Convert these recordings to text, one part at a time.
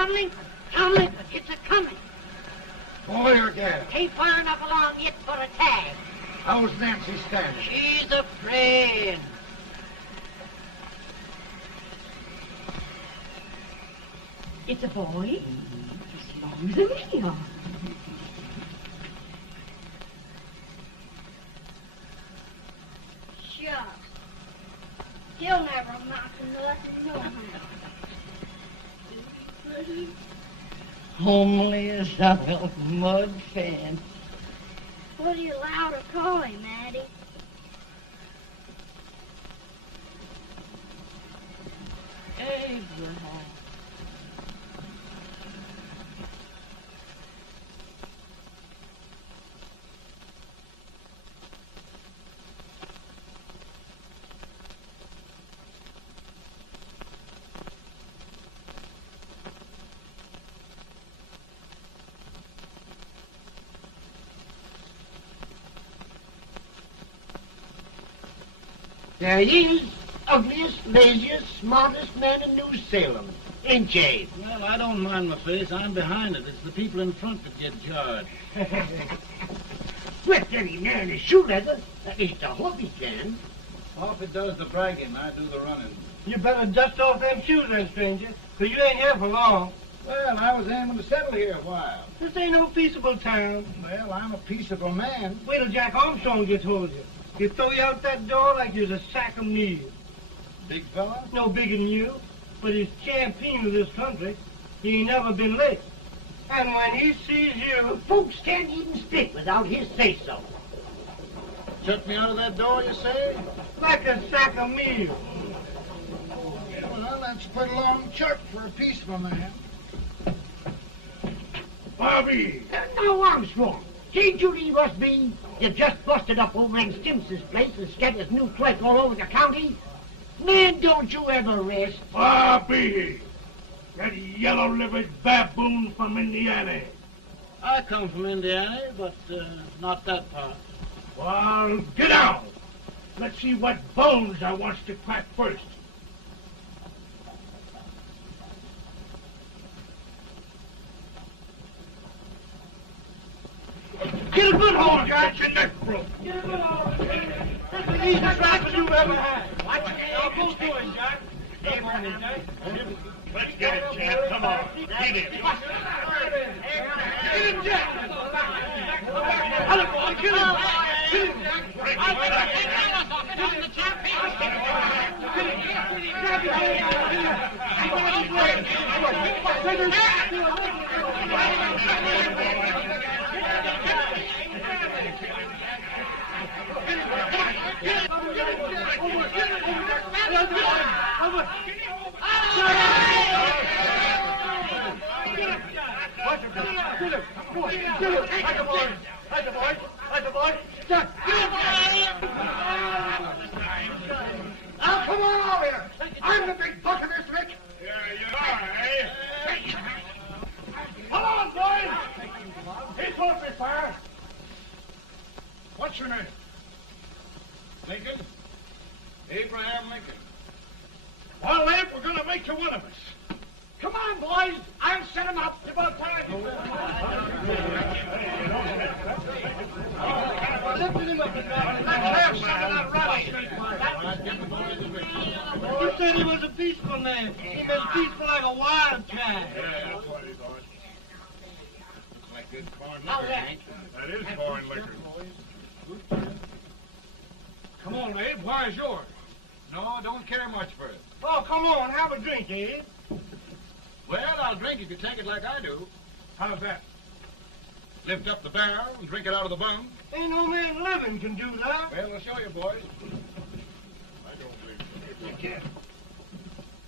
tunneling? Tunneling? It's a-coming. Boy or gal? Ain't far enough along yet for a tag. How's Nancy standing? She's a praying. It's a boy? As long as a me are. Shucks. He'll never amount to nothing, no how. Homely as a little mud fan. What are you allowed to call him, Addie? Abraham. There he is, ugliest, laziest, smartest man in New Salem. Ain't ye? Well, I don't mind my face. I'm behind it. It's the people in front that get jarred. Swift any man is shoe leather. At least I hope he can. Off it does the bragging. I do the running. You better dust off them shoes then, stranger, 'cause you ain't here for long. Well, I was aiming to settle here a while. This ain't no peaceable town. Well, I'm a peaceable man. Wait till Jack Armstrong gets hold of you. He'll throw you out that door like you're a sack of meal. Big fella? No bigger than you, but he's champion of this country. He ain't never been late. And when he sees you... Folks can't even speak without his say-so. Shut me out of that door, you say? Like a sack of meal. Well, that's a pretty long chirp for a peaceful man. Bobby! Now, Armstrong, can't you leave us be? You've just busted up over in Stimpson's place and scattered new clerk all over the county. Man, don't you ever rest. Bobby! That yellow-livered baboon from Indiana. I come from Indiana, but not that part. Well, get down. Let's see what bones I wants to crack first. Get a good hold, Jack. Get your neck broke. Get a good hold. That's the easiest rifle you've ever had. Watch it. Now, go to it, Jack. Let's get it, Jack. Come on. Get him. Get him, Jack. Hello, boy. Get him. Get him, Jack. Now, come on over here. I'm the big buck of this lick. Yeah, you are, eh? Come on, boys. He's going to be fire. What's your name? Lincoln? Abraham Lincoln. Well, Abe, we're going to make you one of us. Come on, boys. I'll set him up. It's about time. Lifted him up and down. Let's have some of that rattlesnake. You said he was a peaceful man. He was peaceful like a wildcat. Yeah, that's what he thought. Looks like good corn Now, liquor, that- ain't That is foreign liquor. Come on, Abe. Where's yours? No, don't care much for it. Oh, come on. Have a drink, Abe. Well, I'll drink if you take it like I do. How's that? Lift up the barrel and drink it out of the bung. Ain't no man living can do that. Well, I'll show you, boys. I don't believe so. You can't.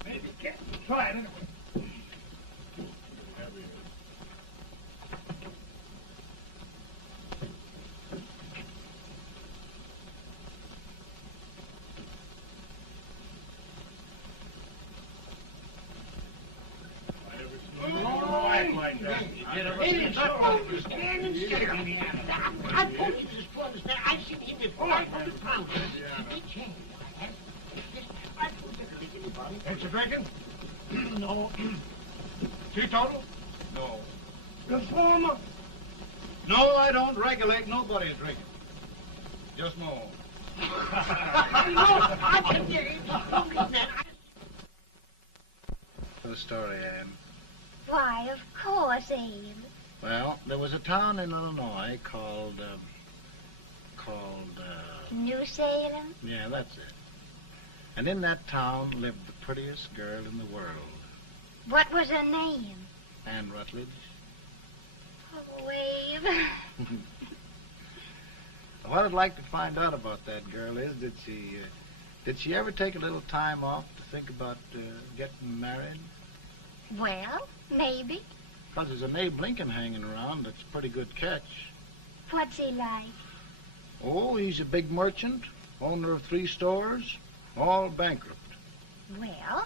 Maybe you can't. Try it anyway. No, act like that. It is so standing still on me. I told you this brother's there. I've seen him before. 500 pounds. Big hand. I told you to make anybody. Ain't you drinking? No. Teetotal? No. Reformer? No, I don't regulate nobody's drinking. Just my own. I can get it. The story, Ann. Why, of course, Abe. Well, there was a town in Illinois called, New Salem? yeah, that's it. And in that town lived the prettiest girl in the world, What was her name? Ann Rutledge. Oh, Abe. What I'd like to find out about that girl is, did she ever take a little time off to think about getting married? Well, maybe. Because there's an Abe Lincoln hanging around that's a pretty good catch. What's he like? Oh, he's a big merchant, owner of 3 stores, all bankrupt. Well,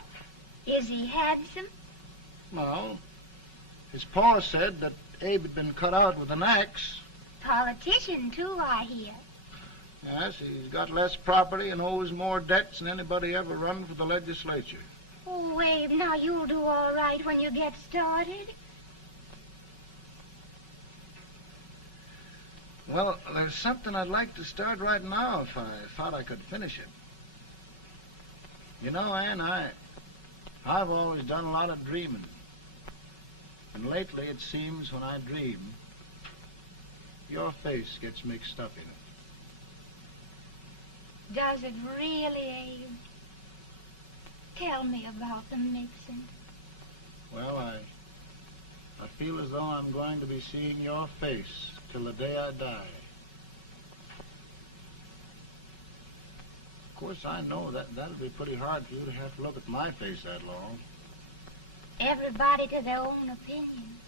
is he handsome? Well, his pa said that Abe had been cut out with an axe. Politician, too, I hear. Yes, he's got less property and owes more debts than anybody ever run for the legislature. Oh, Abe, now you'll do all right when you get started. Well, there's something I'd like to start right now if I thought I could finish it. You know, Ann, I've always done a lot of dreaming. And lately it seems when I dream, your face gets mixed up in it. Does it really, Abe? Tell me about the mixing. Well, I feel as though I'm going to be seeing your face till the day I die. Of course, I know that'll be pretty hard for you to have to look at my face that long. Everybody to their own opinion.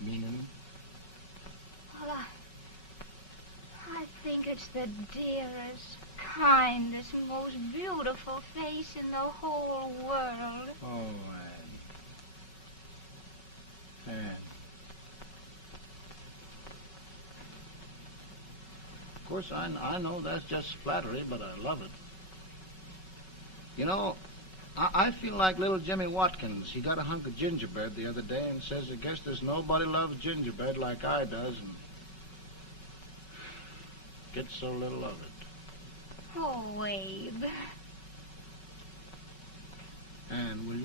Meaning? Well, I think it's the dearest, kindest, most beautiful face in the whole world. Oh, Ann. Ann. Of course, I know that's just flattery, but I love it. You know, I feel like little Jimmy Watkins. He got a hunk of gingerbread the other day and says, I guess there's nobody loves gingerbread like I does, and gets so little of it. Oh, Abe. And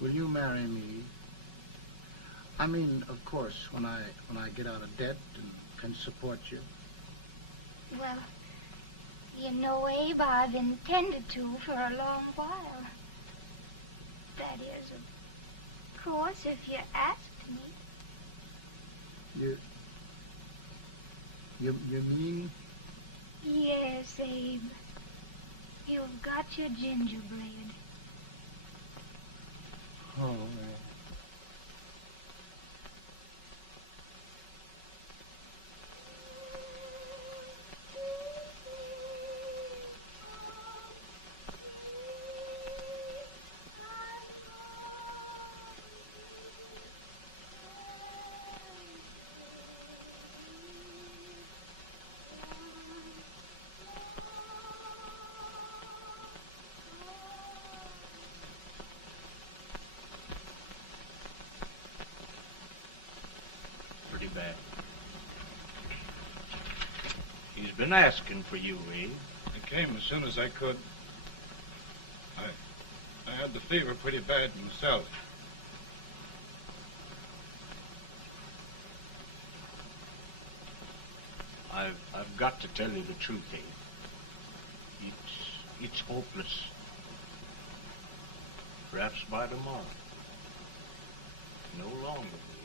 will you marry me? I mean, of course, when I get out of debt and can support you. Well, you know, Abe, I've intended to for a long while. That is, of course, if you asked me. You mean? Yes, Abe. You've got your gingerbread. Oh, Pretty bad. He's been asking for you, Abe. I came as soon as I could. I had the fever pretty bad myself. I've got to tell you the truth, Abe. It's hopeless. Perhaps by tomorrow. No longer, Abe.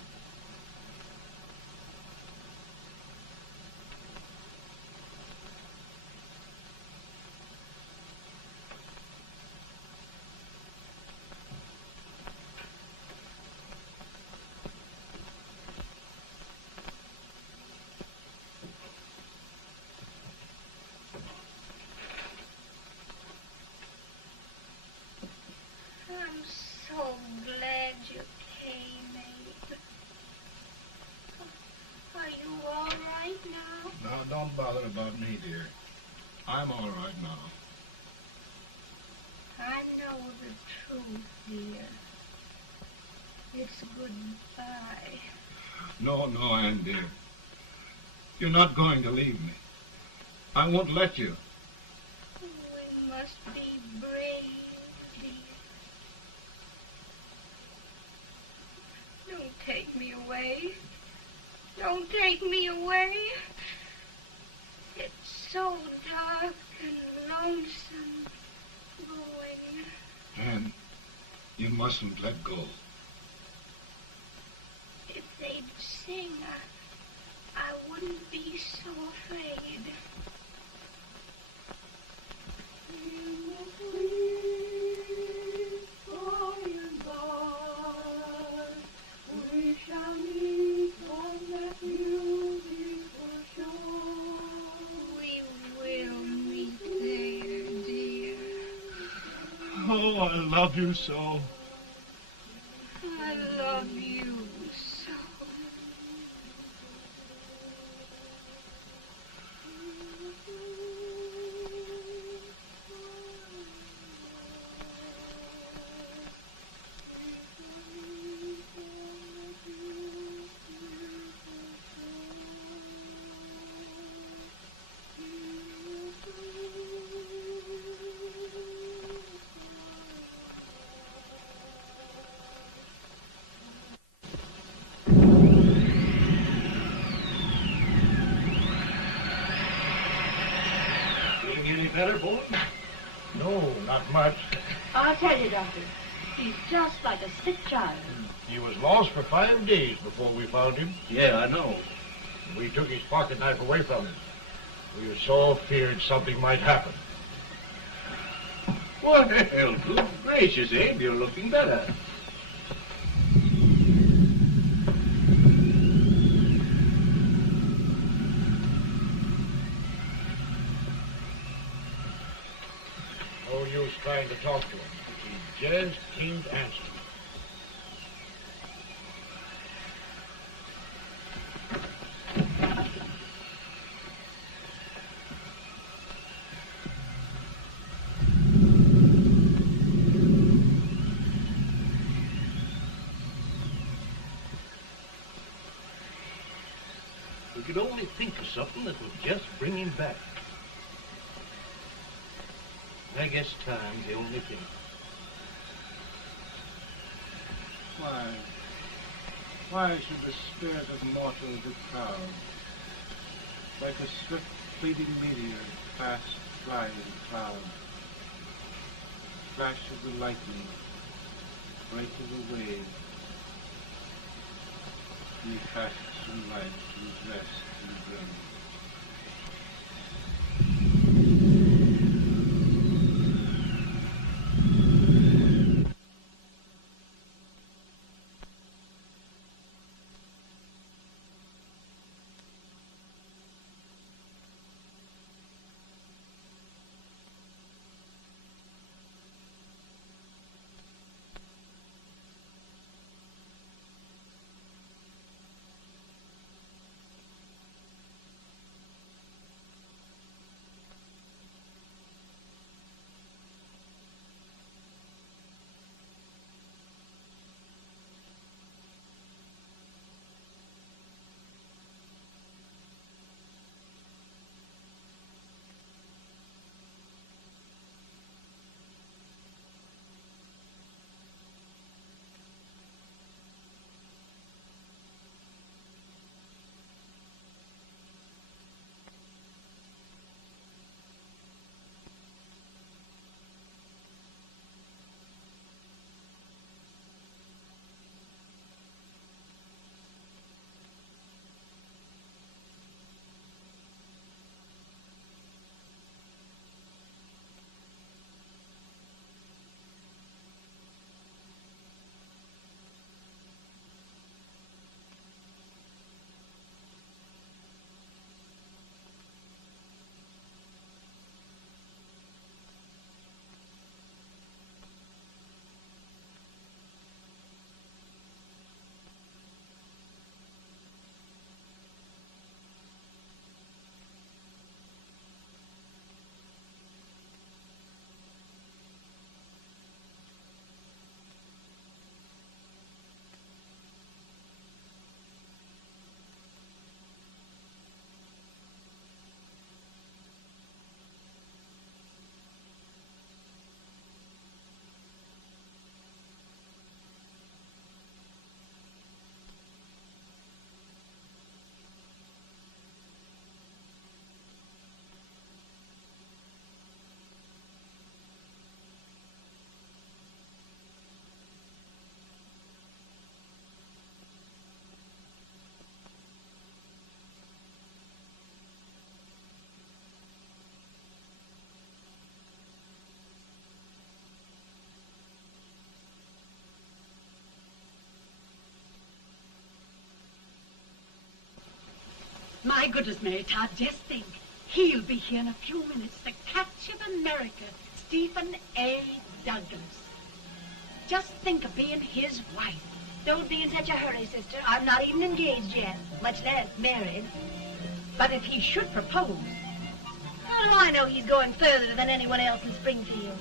I'm so glad you came, Abe. Are you all right now? Now, don't bother about me, dear. I'm all right now. I know the truth, dear. It's goodbye. No, no, Anne, dear. You're not going to leave me. I won't let you. We must be brave, dear. Don't take me away. Don't take me away. It's so dark and lonesome going. Anne, you mustn't let go. If they'd sing, I wouldn't be so afraid. We shall meet on that beautiful shore. We will meet there, dear. Oh, I love you so. I love you so. Feeling any better, boy? No, not much. I'll tell you, Doctor. He's just like a sick child. He was lost for 5 days before we found him. Yeah, I know. We took his pocket knife away from him. We were so feared something might happen. Well, good gracious, Abe, you're looking better. No use trying to talk to him. He just can't answer. We could only think of something that would just bring him back. I guess time's the only thing. Why should the spirit of mortal be proud? Like a swift fleeting meteor, fast flying cloud. Flash of the lightning, break of the wave. He fasts from life to his rest in the grave. My goodness, Mary Todd, just think. He'll be here in a few minutes. The catch of America, Stephen A. Douglas. Just think of being his wife. Don't be in such a hurry, sister. I'm not even engaged yet, much less married. But if he should propose... How do I know he's going further than anyone else in Springfield?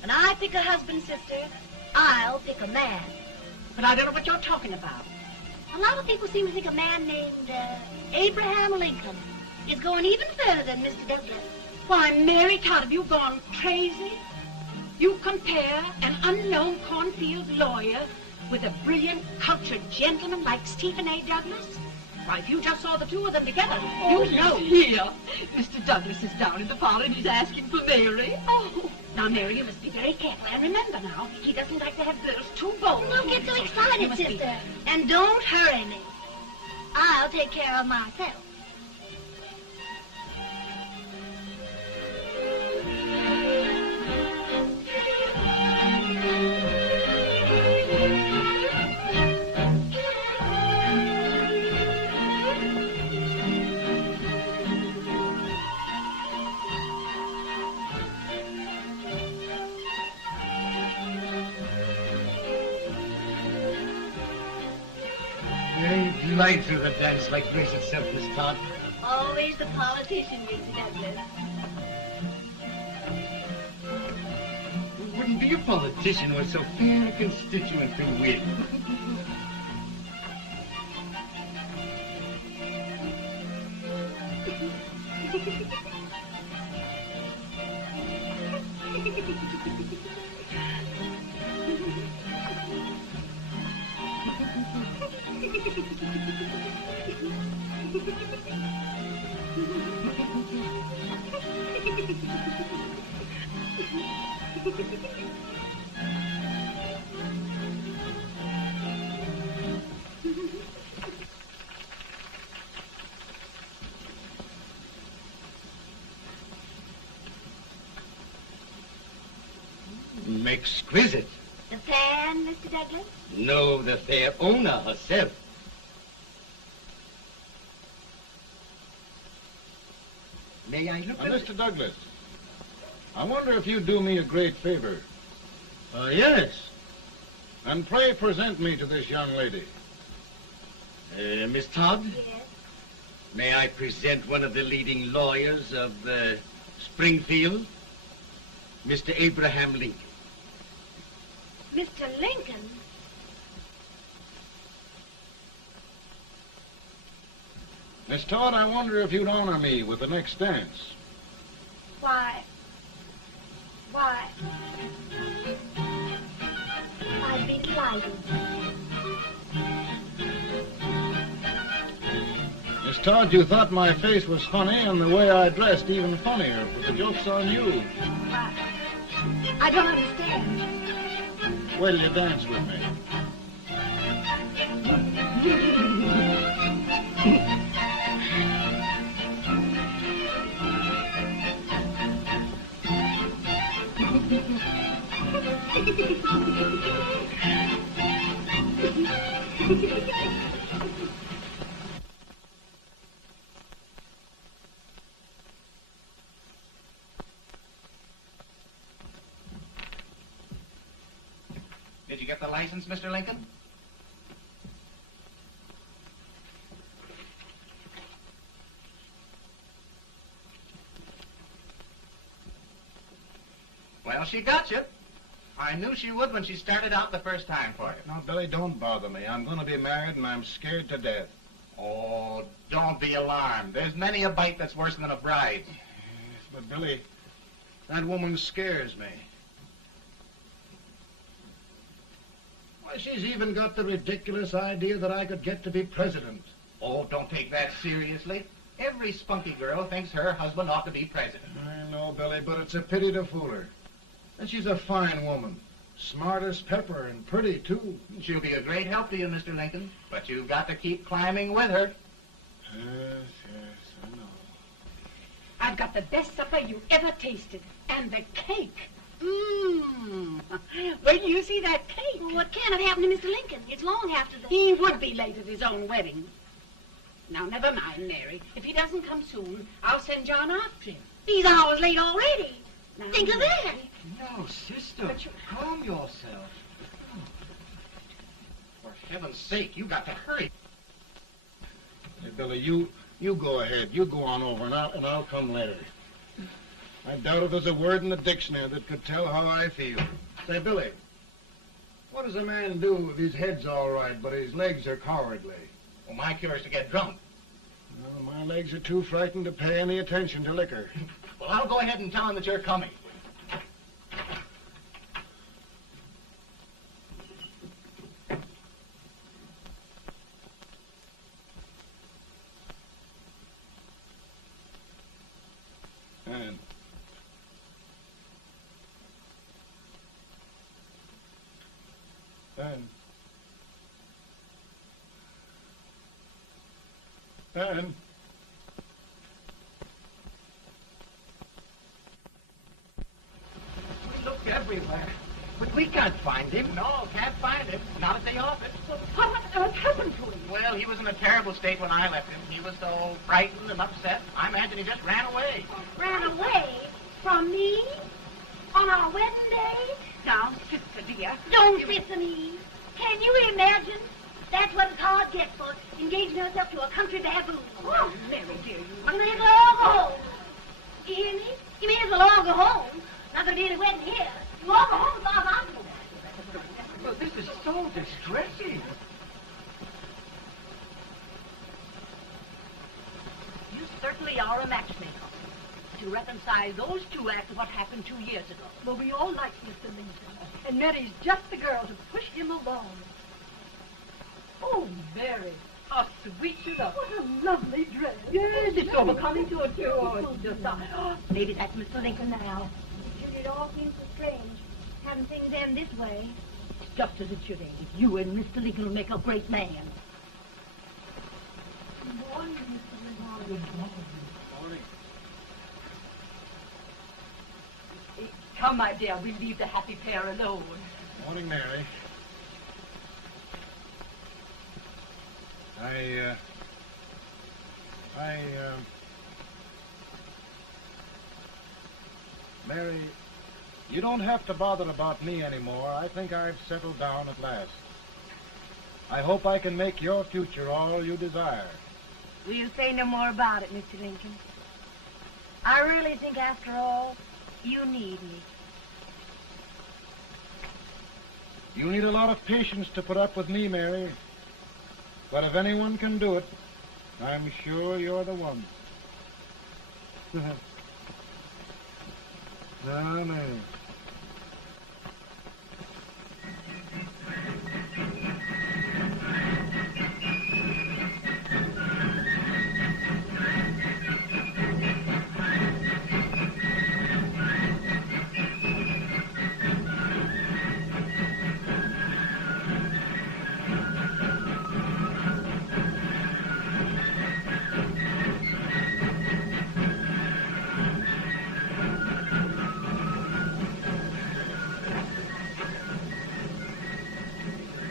When I pick a husband, sister, I'll pick a man. But I don't know what you're talking about. A lot of people seem to think a man named Abraham Lincoln is going even further than Mr. Douglas. Why, Mary Todd, have you gone crazy? You compare an unknown cornfield lawyer with a brilliant, cultured gentleman like Stephen A. Douglas? Why, if you just saw the two of them together, you'd know. Here. Mr. Douglas is down in the parlor and he's asking for Mary. Oh. Now, Mary, you must be very careful. And remember now, he doesn't like to have girls too bold. Don't get so excited, sister. And don't hurry me. I'll take care of myself. Glide through the dance like grace itself, Miss Todd. Always the politician, Mr. Douglas. You wouldn't be a politician with so fair a constituent to win. Exquisite. The fan, Mr. Douglas? No, the fair owner herself. May I look at Mr. Douglas, I wonder if you'd do me a great favor. Yes. And pray present me to this young lady. Miss Todd? Yes. May I present one of the leading lawyers of Springfield, Mr. Abraham Lincoln. Mr. Lincoln? Miss Todd, I wonder if you'd honor me with the next dance. Why, I'd be delighted. Miss Todd, you thought my face was funny and the way I dressed even funnier, but the joke's on you. I don't understand. Wait till you dance with me. Did you get the license, Mr. Lincoln? Well, she got you. I knew she would when she started out the first time for you. Now, Billy, don't bother me. I'm going to be married and I'm scared to death. Oh, don't be alarmed. There's many a bite that's worse than a bride. Yes, but, Billy, that woman scares me. Why, she's even got the ridiculous idea that I could get to be president. Oh, don't take that seriously. Every spunky girl thinks her husband ought to be president. I know, Billy, but it's a pity to fool her. And she's a fine woman. Smart as pepper and pretty, too. She'll be a great help to you, Mr. Lincoln. But you've got to keep climbing with her. Yes, I know. I've got the best supper you ever tasted. And the cake. Mmm. Wait till you see that cake. Well, what can have happened to Mr. Lincoln? It's long after the... He would be late at his own wedding. Now, never mind, Mary. If he doesn't come soon, I'll send John after him. He's hours late already. Now, Think of that. No, sister. Calm yourself. For heaven's sake, you got to hurry. Hey, Billy, you go ahead. You go on over, and I'll come later. I doubt if there's a word in the dictionary that could tell how I feel. Say, Billy, what does a man do if his head's all right, but his legs are cowardly? Well, my cure is to get drunk. Well, my legs are too frightened to pay any attention to liquor. Well, I'll go ahead and tell him that you're coming. And We looked everywhere, but we can't find him. No, can't find him. Not at the office. Well, what on earth happened to him? Well, he was in a terrible state when I left him. He was so frightened and upset. I imagine he just ran away. Ran away from me on our wedding day? Now, sister dear. Don't sister me. Can you imagine? That's what a card gets for engaging herself to a country baboon. Oh, Mary dear, You may as well all go home. Do you hear me? You may as well all go home. Not gonna be any wedding here. You all go home as far as I'm concerned. Well, this is so distressing. You certainly are a matchmaker. To reconcile those two after what happened 2 years ago. Well, we all like Mr. Lincoln. And Mary's just the girl to push him along. Oh, Mary, how sweet you look. What a lovely dress. Yes, it's so becoming to her, too. Oh, it's just... Maybe that's Mr. Lincoln now. It all seems so strange, having things end this way. It's just as it should end. You and Mr. Lincoln will make a great man. Good morning, Mr. Lincoln. Good morning. Morning. Come, my dear, we'll leave the happy pair alone. Morning, Mary. Mary, you don't have to bother about me anymore. I think I've settled down at last. I hope I can make your future all you desire. We'll say no more about it, Mr. Lincoln. I really think, after all, you need me. You need a lot of patience to put up with me, Mary. But if anyone can do it, I'm sure you're the one. Amen.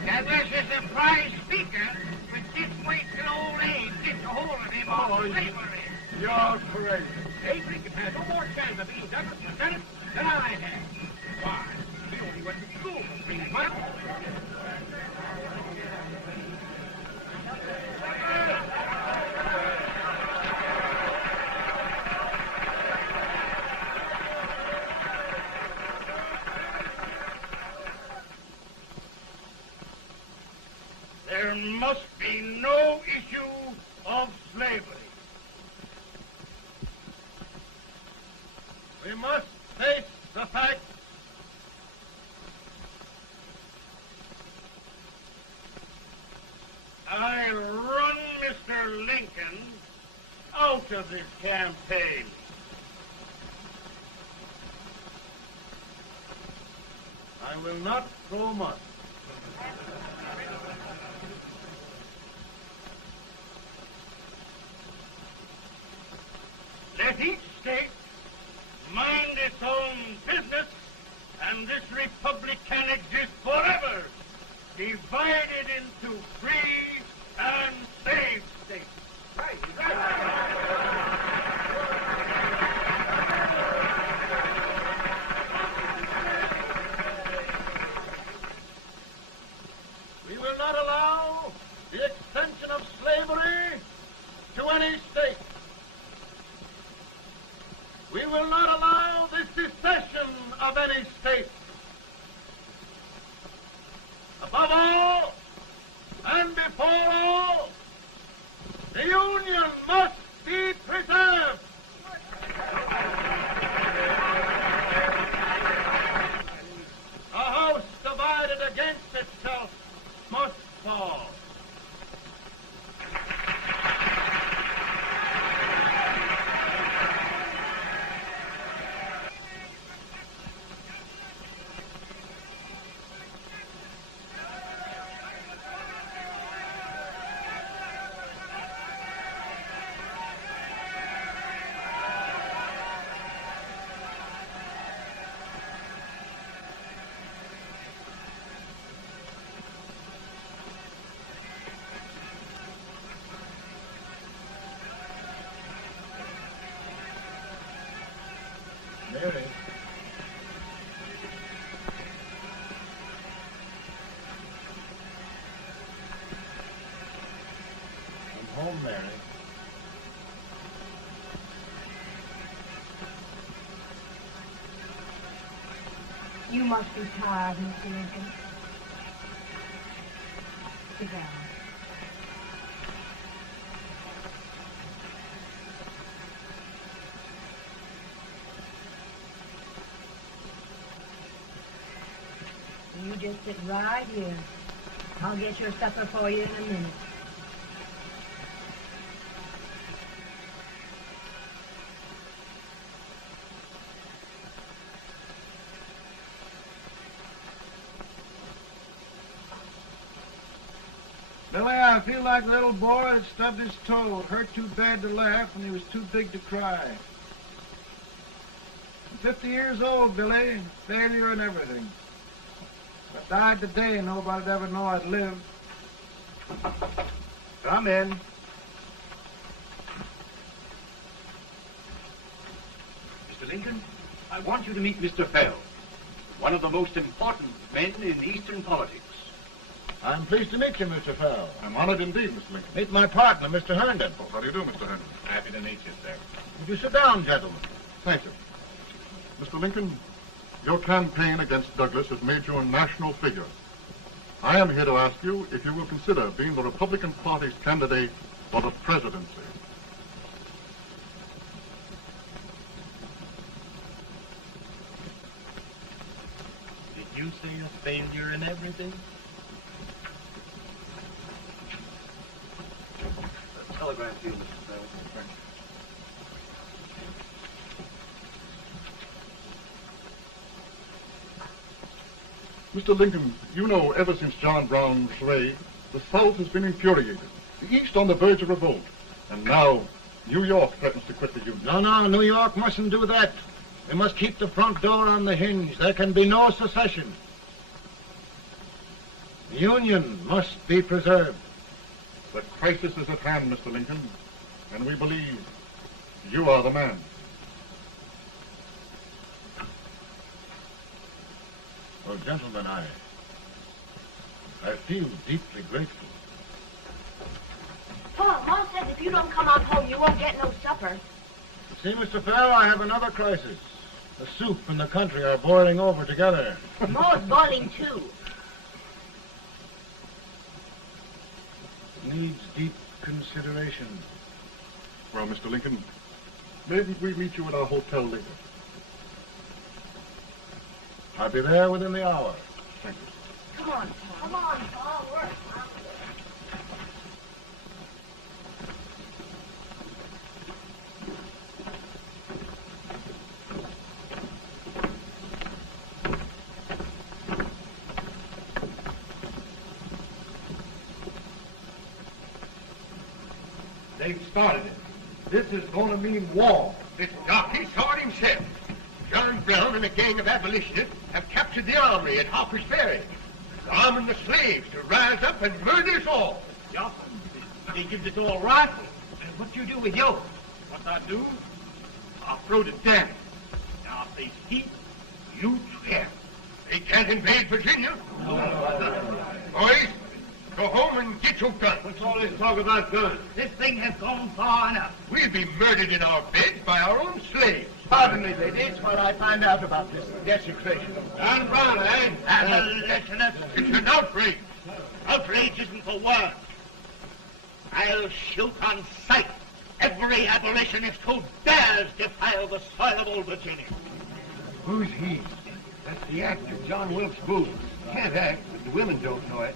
That was a surprise speaker, but just wait till old Abe gets a hold of him on the slavery. You're crazy. Abe Lincoln has no more chance of being Douglas Lieutenant than I have. Why? He only went to school for 3 months. There must be no issue of slavery. We must face the fact I run Mr. Lincoln out of this campaign. I will not throw much. Let each state mind its own business, and this republic can exist forever, divided into free and slave states. right. He's right. We will not allow the extension of slavery to any state. We will not allow the secession of any state. Above all, and before all, the Union must be preserved. A house divided against itself must fall. Mary. I'm home, Mary. You must be tired, Mr. Lincoln. Sit down. You just sit right here. I'll get your supper for you in a minute. Billy, I feel like a little boy that stubbed his toe. It hurt too bad to laugh, and he was too big to cry. I'm 50 years old, Billy. Failure and everything. If I died today, nobody'd ever know I'd lived. Come in. Mr. Lincoln, I want you to meet Mr. Fell, one of the most important men in Eastern politics. I'm pleased to meet you, Mr. Fell. I'm honored indeed, Mr. Lincoln. Meet my partner, Mr. Herndon. Oh, how do you do, Mr. Herndon? Happy to meet you, sir. Would you sit down, gentlemen? Thank you. Mr. Lincoln, your campaign against Douglas has made you a national figure. I am here to ask you if you will consider being the Republican Party's candidate for the presidency. Did you say a failure in everything? Telegram to you, Mr. Fell. Mr. Lincoln, you know ever since John Brown's raid, the South has been infuriated, the East on the verge of revolt, and now New York threatens to quit the Union. No, New York mustn't do that. We must keep the front door on the hinge. There can be no secession. The Union must be preserved. The crisis is at hand, Mr. Lincoln, and we believe you are the man. Well, gentlemen, I feel deeply grateful. Pa, Ma says if you don't come on home, you won't get no supper. See, Mr. Fell, I have another crisis. The soup and the country are boiling over together. Ma's boiling too. Needs deep consideration. Well, Mr. Lincoln, maybe we meet you at our hotel later. I'll be there within the hour. Thank you. Come on, Pa. Come on, Pa. Work. They've started it. This is going to mean war. This darky saw it himself. John Brown and a gang of abolitionists have captured the armory at Harper's Ferry, arming the slaves to rise up and murder us all. They give us all rifles. What you do with you? What I do? I'll throw the dam. Now, if they speak, you swear. They can't invade Virginia. Boys, go home and get your guns. What's all this talk about guns? This thing has gone far enough. We'll be murdered in our beds by our own slaves. Pardon me, ladies, while I find out about this desecration. John Brown, eh? Lieutenant, It's an outrage. outrage isn't the word. I'll shoot on sight every abolitionist who dares defile the soil of old Virginia. Who's he? That's the actor, John Wilkes Booth. Can't act, but the women don't know it.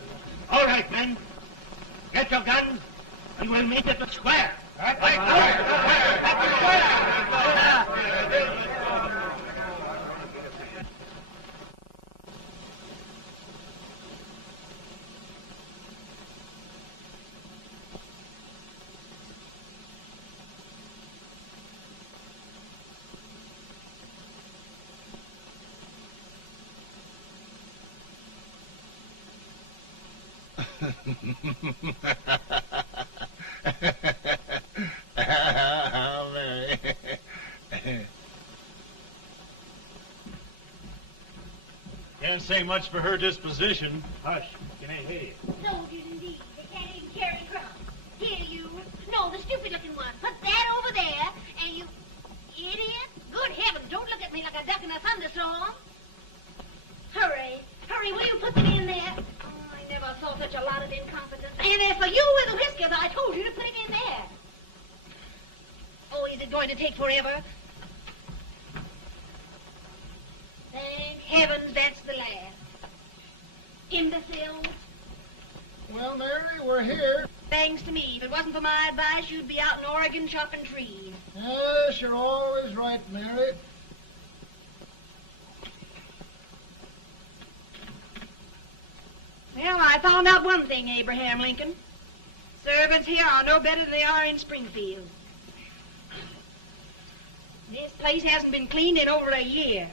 All right, men. Get your guns, and we'll meet at the square. At the square! Mary. Can't say much for her disposition. Hush, can I hear you? Soldiers indeed. They can't even carry crumbs. Here, you. No, the stupid-looking one. Put that over there, and you... Idiot. Good heavens, don't look at me like a duck in a thunderstorm. Hurry. Hurry, will you put them in there? Oh, I never saw such a lot of incompetence. And as for you with the whiskers, I told you to put him in there. Oh, is it going to take forever? Thank heavens that's the last. Imbecile. Well, Mary, we're here. Thanks to me. If it wasn't for my advice, you'd be out in Oregon chopping trees. Yes, you're always right, Mary. Well, I found out one thing, Abraham Lincoln. Servants here are no better than they are in Springfield. This place hasn't been cleaned in over a year.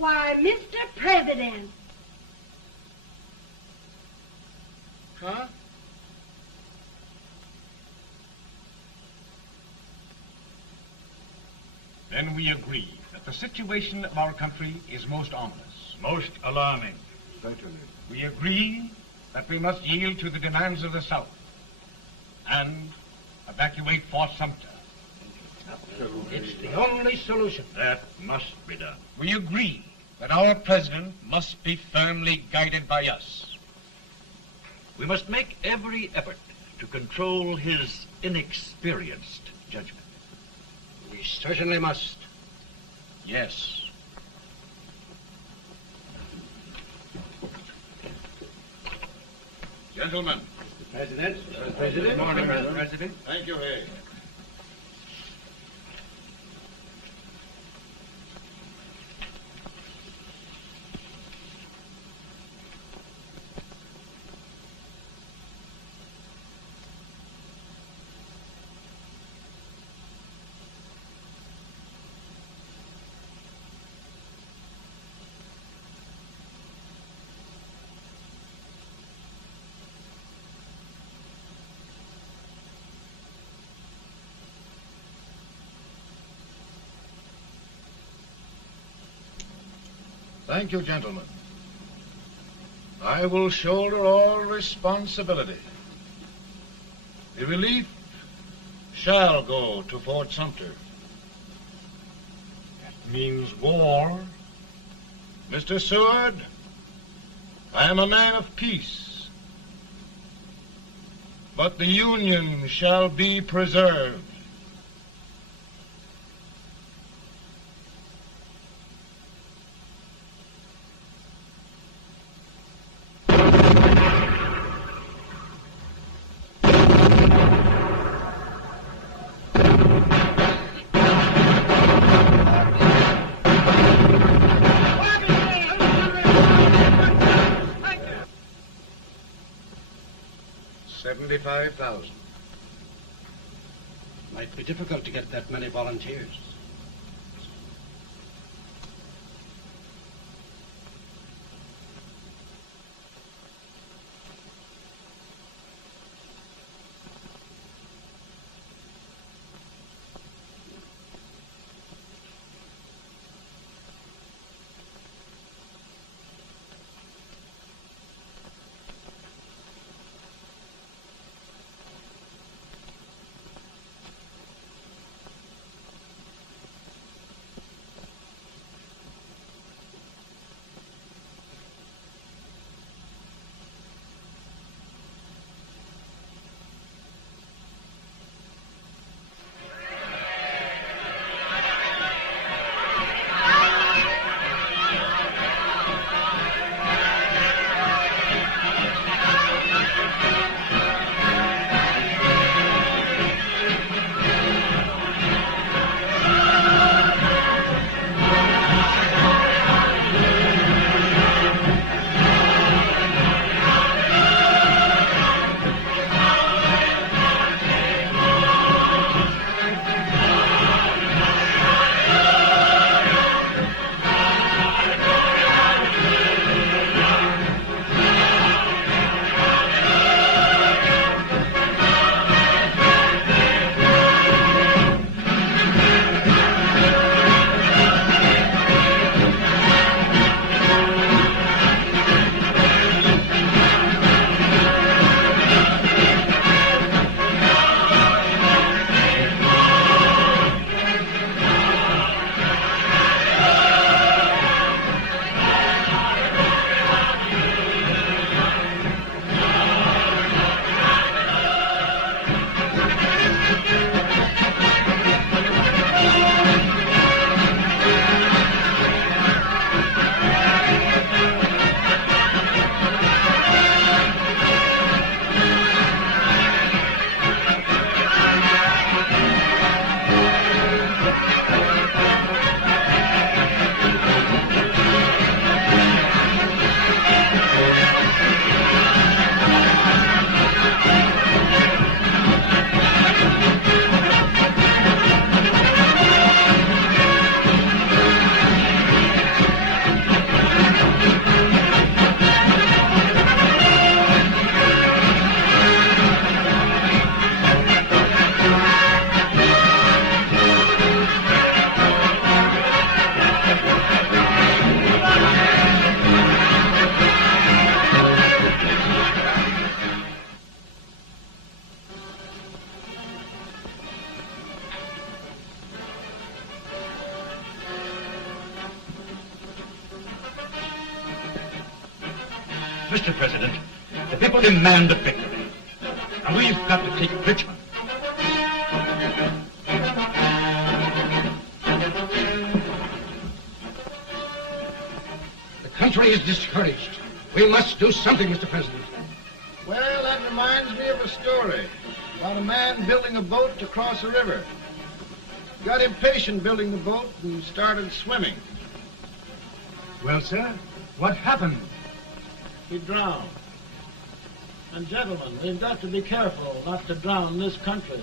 Why, Mr. President. Huh? Then we agree that the situation of our country is most ominous. Most alarming. Certainly. We agree that we must yield to the demands of the South and evacuate Fort Sumter. It's the only solution. That must be done. We agree that our president must be firmly guided by us. We must make every effort to control his inexperienced judgment. We certainly must. Yes. Gentlemen. President. Good morning, Mr. President. Thank you, Hay. Thank you, gentlemen. I will shoulder all responsibility. The relief shall go to Fort Sumter. That means war. Mr. Seward, I am a man of peace, but the Union shall be preserved. $75,000. Might be difficult to get that many volunteers. Mr. President, the people demand a victory. And we've got to take Richmond. The country is discouraged. We must do something, Mr. President. Well, that reminds me of a story about a man building a boat to cross a river. Got impatient building the boat and started swimming. Well, sir, what happened? He drowned. And gentlemen, we've got to be careful not to drown this country.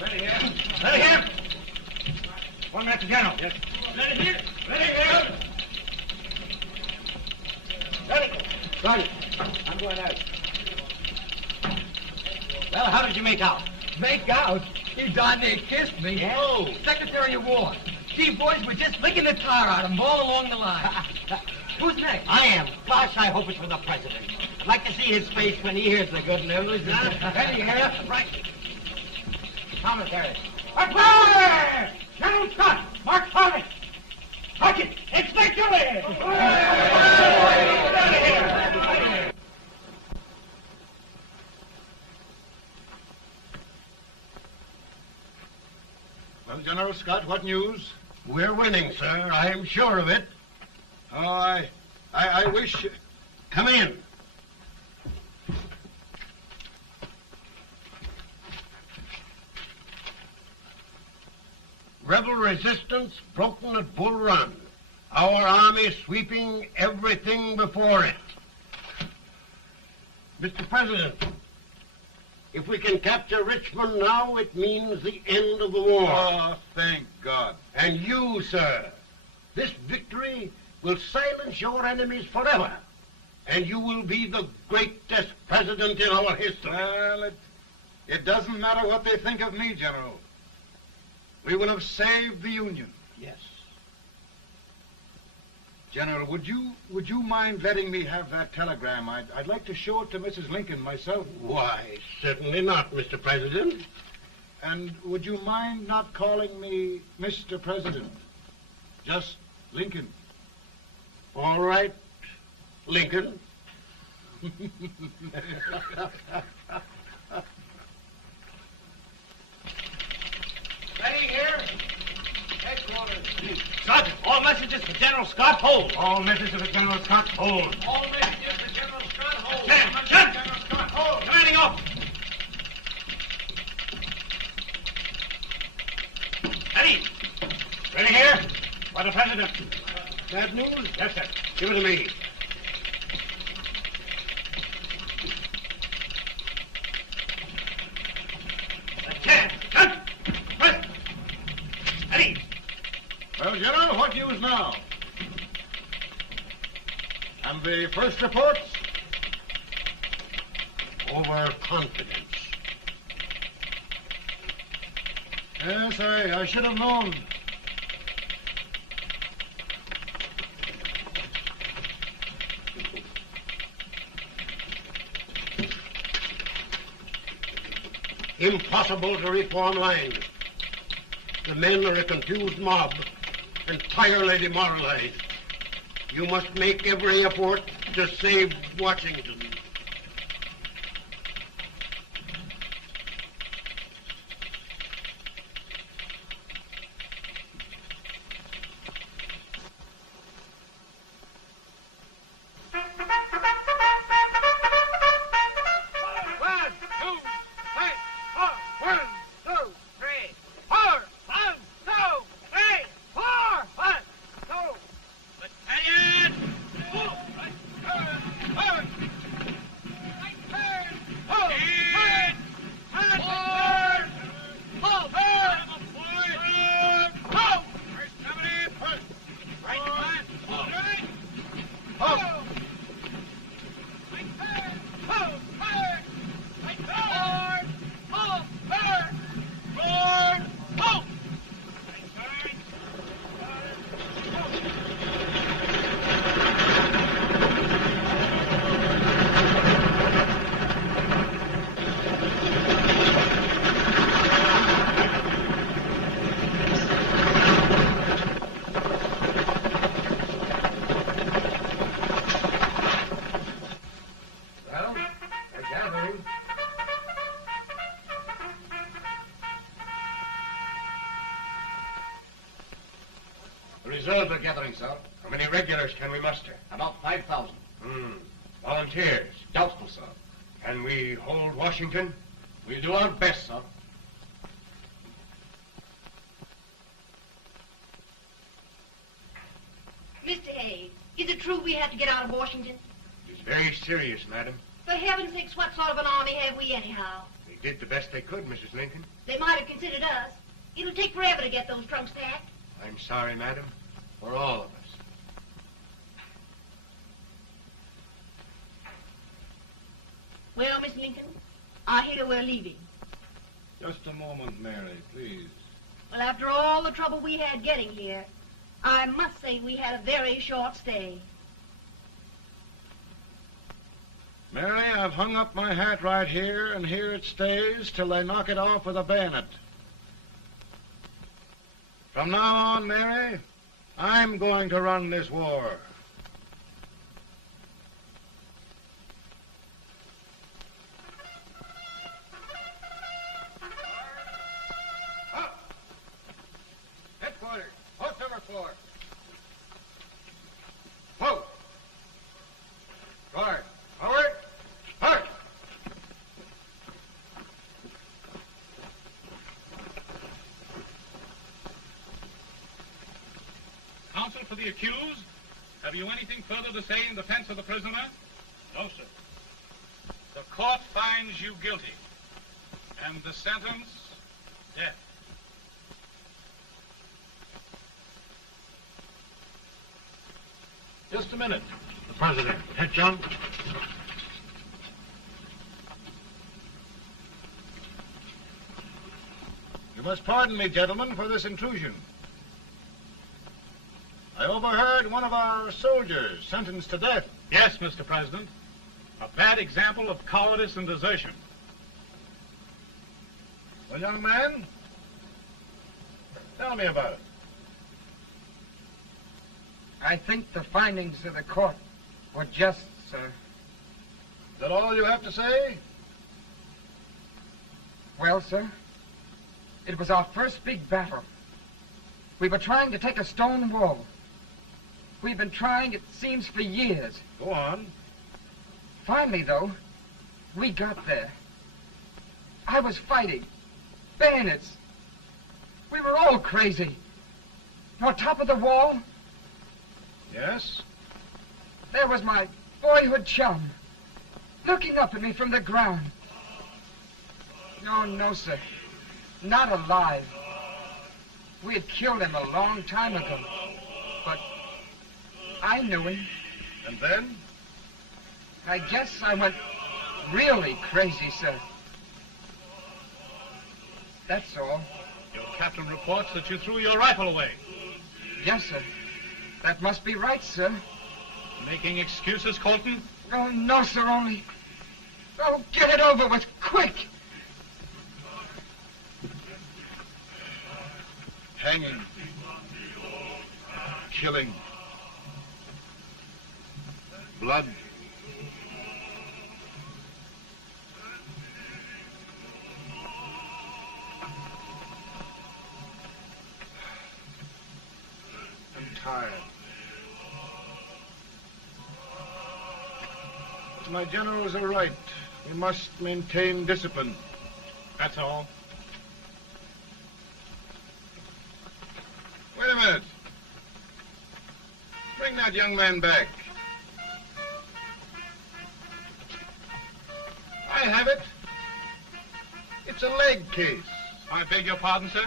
Ready here. Ready here. One minute to General. Yes. Ready here. Ready here. Ready. Sergeant, I'm going out. Well, how did you make out? Make out? You darn near kissed me. Yeah? Oh, Secretary of War. Gee, boys, we're just licking the tar out of them all along the line. Who's next? I am. Gosh, I hope it's for the president. I'd like to see his face when he hears the good news. Ready here. Right. Commissary. Fire! General Scott! Mark Farley! Touch it! It's victory! Well, General Scott, what news? We're winning, sir. I am sure of it. Oh, I wish... Come in. Rebel resistance broken at Bull Run. Our army sweeping everything before it. Mr. President, if we can capture Richmond now, it means the end of the war. Oh, thank God. And you, sir, this victory will silence your enemies forever. And you will be the greatest president in our history. Well, it doesn't matter what they think of me, General. We will have saved the Union. Yes. General, would you mind letting me have that telegram? I'd like to show it to Mrs. Lincoln myself. Why, certainly not, Mr. President. And would you mind not calling me Mr. President? Just Lincoln. All right, Lincoln. Ready here. Headquarters. Sergeant, all messages for General Scott, hold. All messages for General Scott, hold. All messages for General Scott, hold. Stand. General Scott, hold. Commanding off. Ready. Ready here. For the President. Bad news? Yes, sir. Give it to me. Well, General, what news now? And the first reports? Overconfidence. Yes, I should have known. Impossible to reform lines. The men are a confused mob, entirely demoralized. You must make every effort to save Washington. little gathering, sir. How many regulars can we muster? About 5,000. Volunteers? Doubtful, sir. Can we hold Washington? We'll do our best, sir. Mr. A, is it true we have to get out of Washington? It's very serious, madam. For heaven's sakes, what sort of an army have we anyhow? They did the best they could, Mrs. Lincoln. They might have considered us. It'll take forever to get those trunks packed. I'm sorry, madam, for all of us. Well, Miss Lincoln, I hear we're leaving. Just a moment, Mary, please. Well, after all the trouble we had getting here, I must say we had a very short stay. Mary, I've hung up my hat right here, and here it stays till they knock it off with a bayonet. From now on, Mary, I'm going to run this war. Headquarters, post number 4. Whoa! Guard, forward, hard! Counsel for the accused, have you anything further to say in defense of the prisoner? No, sir. The court finds you guilty, and the sentence, death. Just a minute. The President. Head, John. You must pardon me, gentlemen, for this intrusion. I overheard one of our soldiers sentenced to death. Yes, Mr. President. A bad example of cowardice and desertion. Well, young man, tell me about it. I think the findings of the court were just, sir. Is that all you have to say? Well, sir, it was our first big battle. We were trying to take a stone wall. We've been trying, it seems, for years. Go on. Finally, though, we got there. I was fighting. Bayonets. We were all crazy. On top of the wall, Yes? there was my boyhood chum, looking up at me from the ground. No, sir. Not alive. We had killed him a long time ago. But I knew him. And then? I guess I went really crazy, sir. That's all. Your captain reports that you threw your rifle away. Yes, sir. That must be right, sir. Making excuses, Colton? Oh, no, sir, only... Oh, get it over with, quick! Hanging. Killing. Blood. I'm tired. My generals are right. We must maintain discipline. That's all. Wait a minute. Bring that young man back. I have it. It's a leg case. I beg your pardon, sir?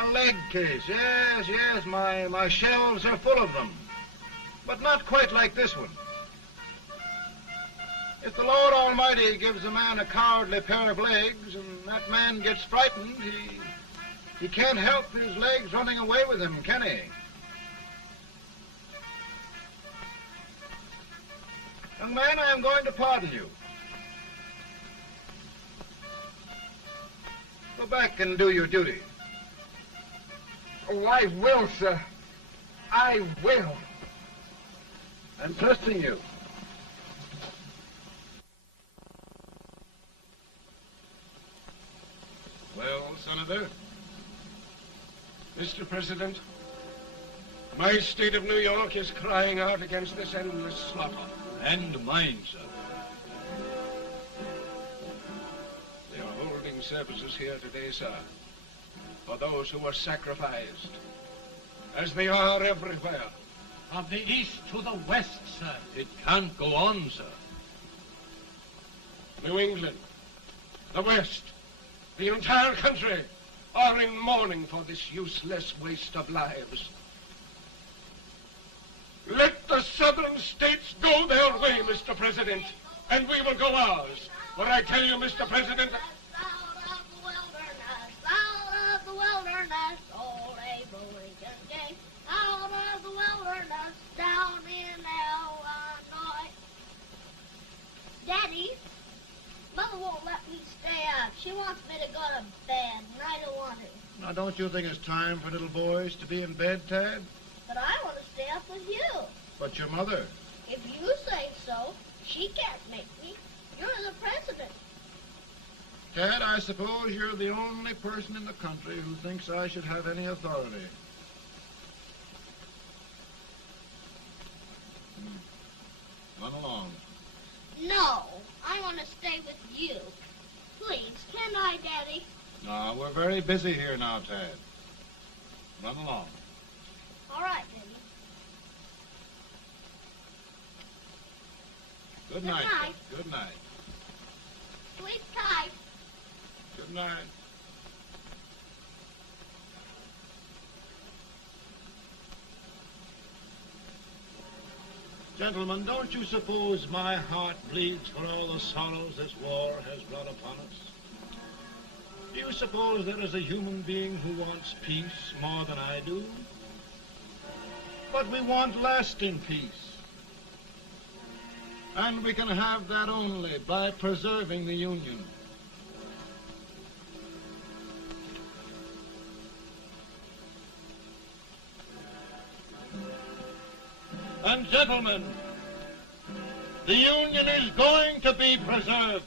A leg case, yes. My shelves are full of them. But not quite like this one. If the Lord Almighty gives a man a cowardly pair of legs and that man gets frightened, he can't help his legs running away with him, can he? Young man, I am going to pardon you. Go back and do your duty. Oh, I will, sir. I will. I'm trusting you. Well, Senator? Mr. President, My state of New York is crying out against this endless slaughter. And mine, sir. They are holding services here today, sir, for those who were sacrificed, as they are everywhere. From the east to the west, sir. It can't go on, sir. New England, the West, the entire country are in mourning for this useless waste of lives. Let the southern states go their way, Mr. President, and we will go ours. For I tell you, Mr. President, Out of the wilderness, old Abraham Lincoln came. Out of the wilderness, down in Illinois. Daddy, Mother won't let me stay out. She wants me to go to bed, and I don't want to. Now, don't you think it's time for little boys to be in bed, Tad? But I want to stay up with you. But your mother. If you say so, she can't make me. You're the president. Tad, I suppose you're the only person in the country who thinks I should have any authority. Run along. No, I want to stay with you. Please, can I, Daddy? No, we're very busy here now, Tad. Run along. All right, Daddy. Good night. Good night. Good night. Sleep tight. Good night. Gentlemen, don't you suppose my heart bleeds for all the sorrows this war has brought upon us? Do you suppose there is a human being who wants peace more than I do? But we want lasting peace. And we can have that only by preserving the Union. And gentlemen, the Union is going to be preserved.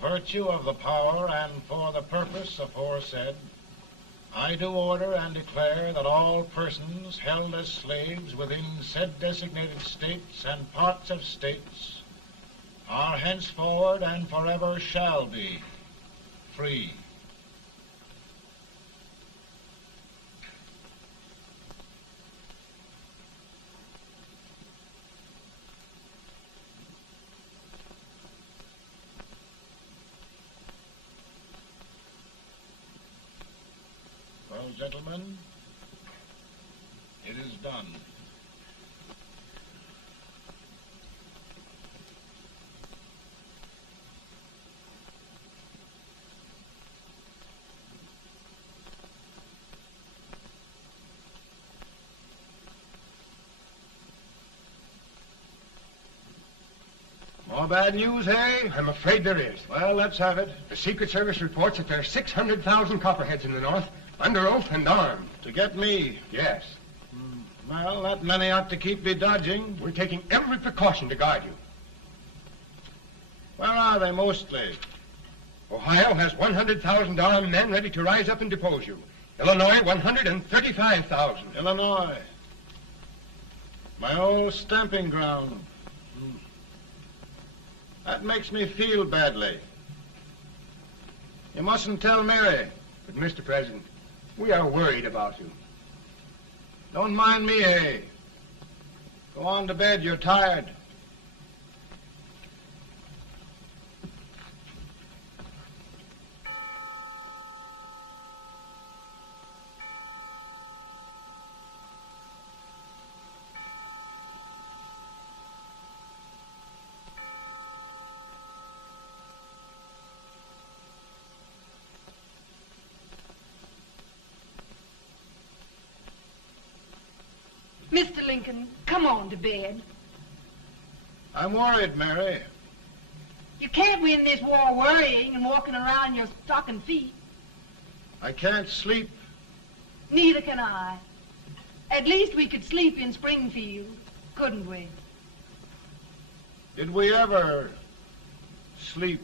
Virtue of the power and for the purpose aforesaid, I do order and declare that all persons held as slaves within said designated states and parts of states are henceforward and forever shall be free. Well, gentlemen, it is done. More bad news, hey? I'm afraid there is. Well, let's have it. The Secret Service reports that there are 600,000 Copperheads in the North, under oath and armed. To get me? Yes. Well, that many ought to keep me dodging. We're taking every precaution to guard you. are they mostly? Ohio has 100,000 armed men ready to rise up and depose you. Illinois, 135,000. Illinois. My old stamping ground. That makes me feel badly. You mustn't tell Mary. But, Mr. President, we are worried about you. Don't mind me, eh? Go on to bed. You're tired. Mr. Lincoln, come on to bed. I'm worried, Mary. You can't win this war worrying and walking around your stocking feet. I can't sleep. Neither can I. At least we could sleep in Springfield, couldn't we? Did we ever sleep?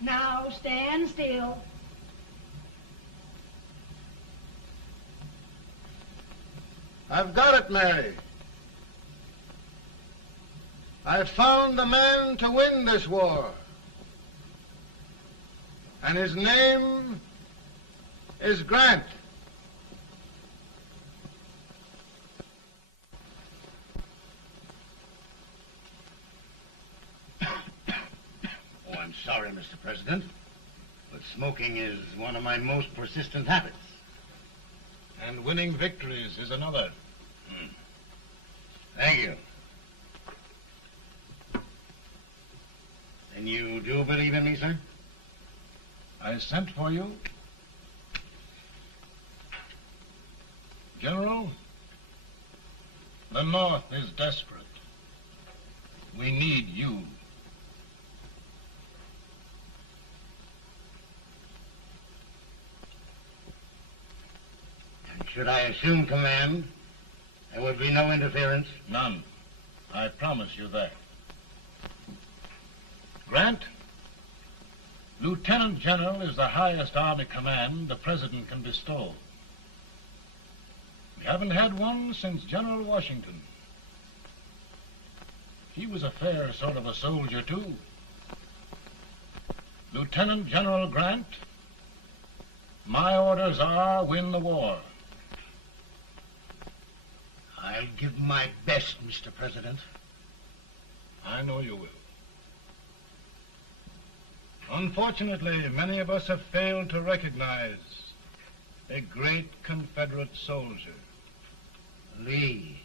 Now stand still. I've got it, Mary. I've found the man to win this war. And his name is Grant. Oh, I'm sorry, Mr. President, but smoking is one of my most persistent habits. And winning victories is another. Thank you. And you do believe in me, sir? I sent for you. General, the North is desperate. We need you. And should I assume command, there would be no interference? None. I promise you that. Grant, Lieutenant General is the highest Army command the President can bestow. We haven't had one since General Washington. He was a fair sort of a soldier, too. Lieutenant General Grant, my orders are win the war. I'll give my best, Mr. President. I know you will. Unfortunately, many of us have failed to recognize a great Confederate soldier. Lee.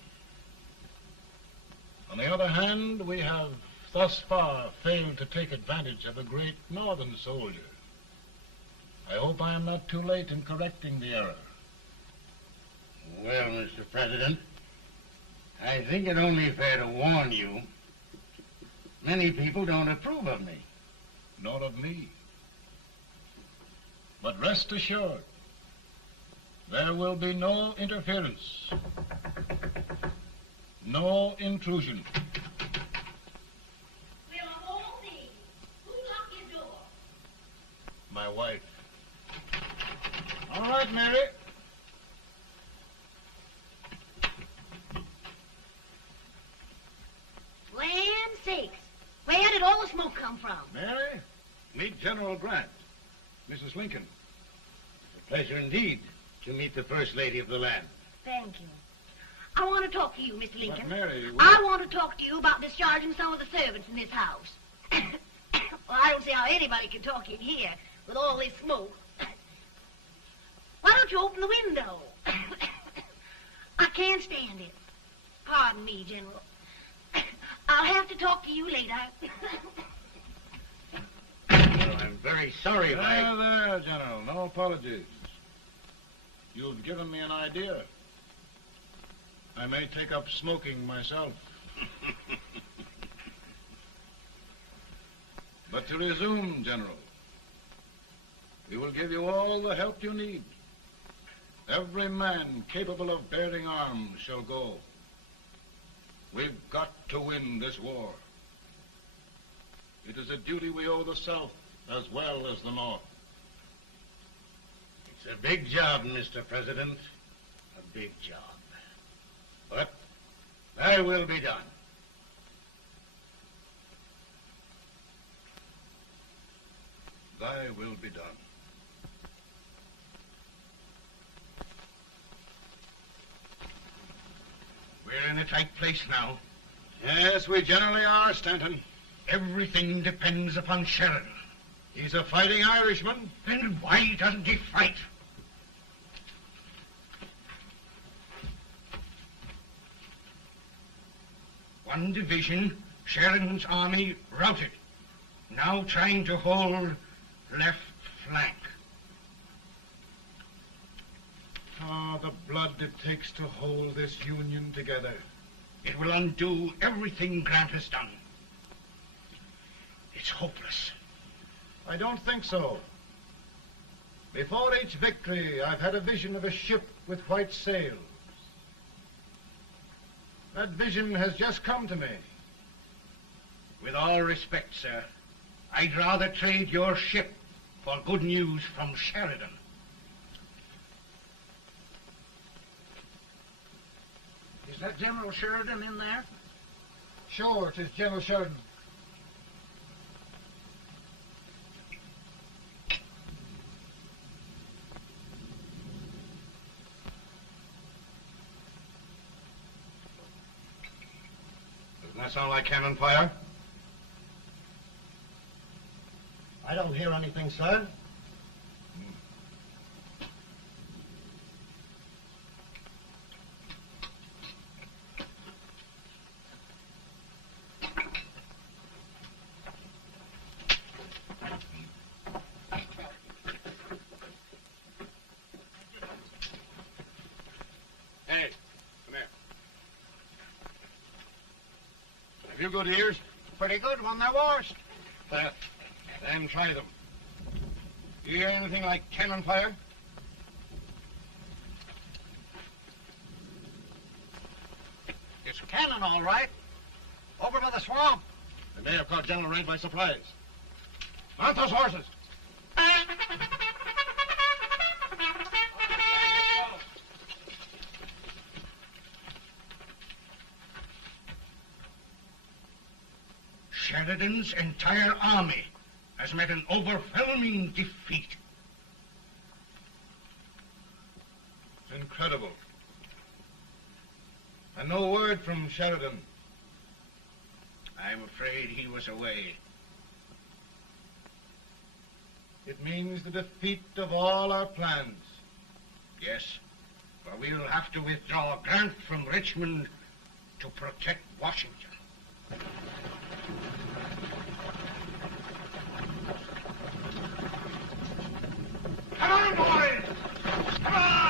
On the other hand, we have thus far failed to take advantage of a great Northern soldier. I hope I am not too late in correcting the error. Well, Mr. President, I think it only fair to warn you. Many people don't approve of me. Nor of me. But rest assured, there will be no interference, no intrusion. Well, of all things, who locked your door? My wife. All right, Mary. Land sakes. Where did all the smoke come from? Mary, meet General Grant, Mrs. Lincoln. It's a pleasure indeed to meet the First Lady of the land. Thank you. I want to talk to you, Mr. Lincoln. But Mary, I want to talk to you about discharging some of the servants in this house. Well, I don't see how anybody can talk in here with all this smoke. Why don't you open the window? I can't stand it. Pardon me, General. I'll have to talk to you later. Well, I'm very sorry if I... There, General. No apologies. You've given me an idea. I may take up smoking myself. But to resume, General, we will give you all the help you need. Every man capable of bearing arms shall go. We've got to win this war. It is a duty we owe the South as well as the North. It's a big job, Mr. President. A big job. But thy will be done. Thy will be done. We're in a tight place now. Yes, we generally are, Stanton. Everything depends upon Sheridan. He's a fighting Irishman. Then why doesn't he fight? One division, Sheridan's army, routed. Now trying to hold left flank. Ah, the blood it takes to hold this Union together. It will undo everything Grant has done. It's hopeless. I don't think so. Before each victory, I've had a vision of a ship with white sails. That vision has just come to me. With all respect, sir, I'd rather trade your ship for good news from Sheridan. Is that General Sheridan in there? Sure, it is General Sheridan. Doesn't that sound like cannon fire? I don't hear anything, sir. Hey, come here. Have you good ears? Pretty good when they're washed. Then try them. You hear anything like cannon fire? It's cannon, all right. Over by the swamp. They may have caught General Rank by surprise. Mount those horses. Sheridan's entire army has met an overwhelming defeat. It's incredible. And no word from Sheridan. I'm afraid he was away. It means the defeat of all our plans. Yes, for we'll have to withdraw Grant from Richmond to protect Washington. Come on, boys! Come on!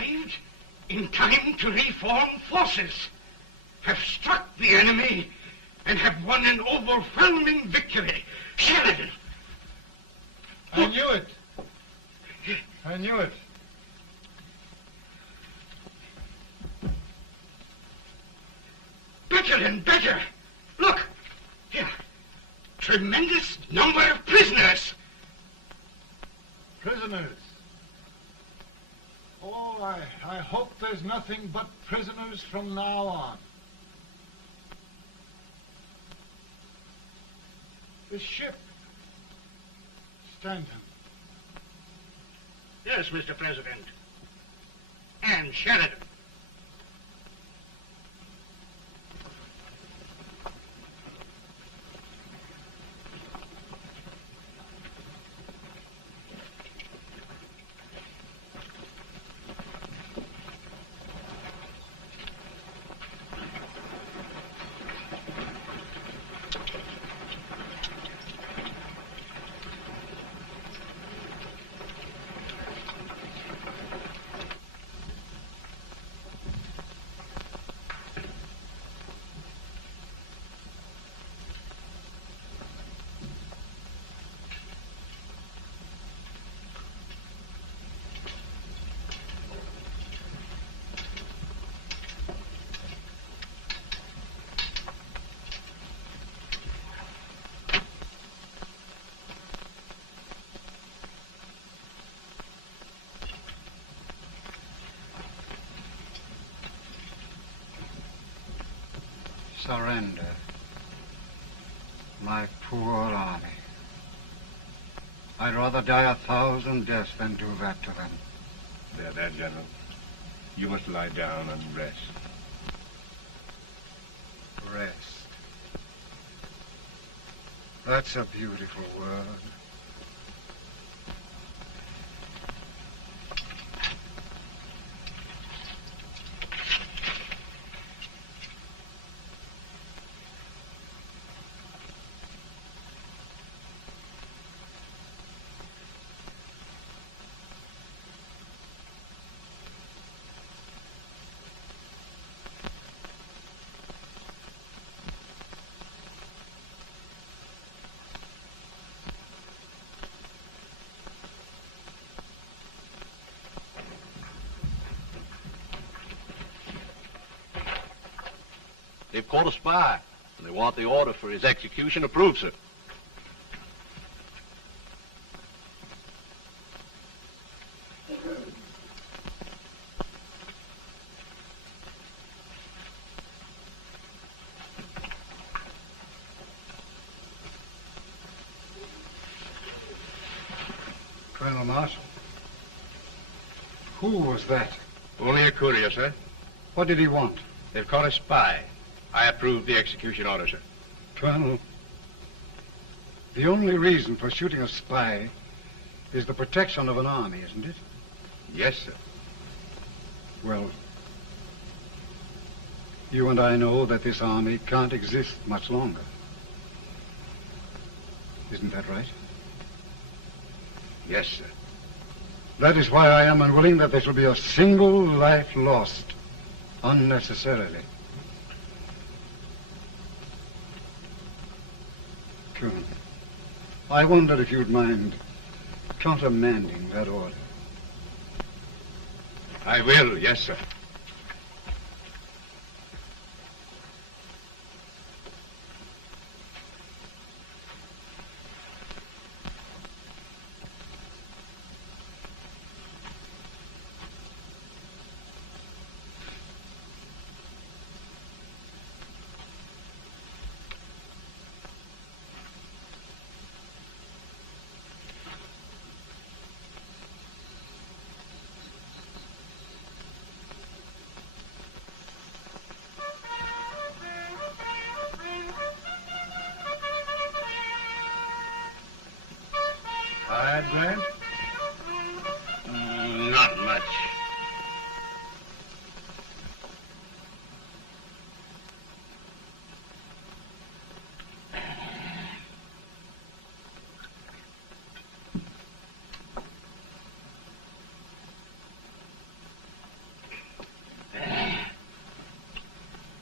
arrived in time to reform forces, have struck the enemy, and have won an overwhelming victory. Sheridan! I knew it. I knew it. Better and better. Look, here. Tremendous number of prisoners. Prisoners. Oh, I hope there's nothing but prisoners from now on. The ship. Stanton. Yes, Mr. President. And Sheridan. Surrender. My poor army. I'd rather die 1,000 deaths than do that to them. There, General. You must lie down and rest. Rest. That's a beautiful word. They've caught a spy, and they want the order for his execution approved, sir. Colonel Marshall. Who was that? Only a courier, sir. What did he want? They've caught a spy. I approve the execution order, sir. Colonel, the only reason for shooting a spy is the protection of an army, isn't it? Yes, sir. Well, you and I know that this army can't exist much longer. Isn't that right? Yes, sir. That is why I am unwilling that there shall be a single life lost unnecessarily. Colonel, I wondered if you'd mind countermanding that order. I will, yes, sir. Grant? Not much.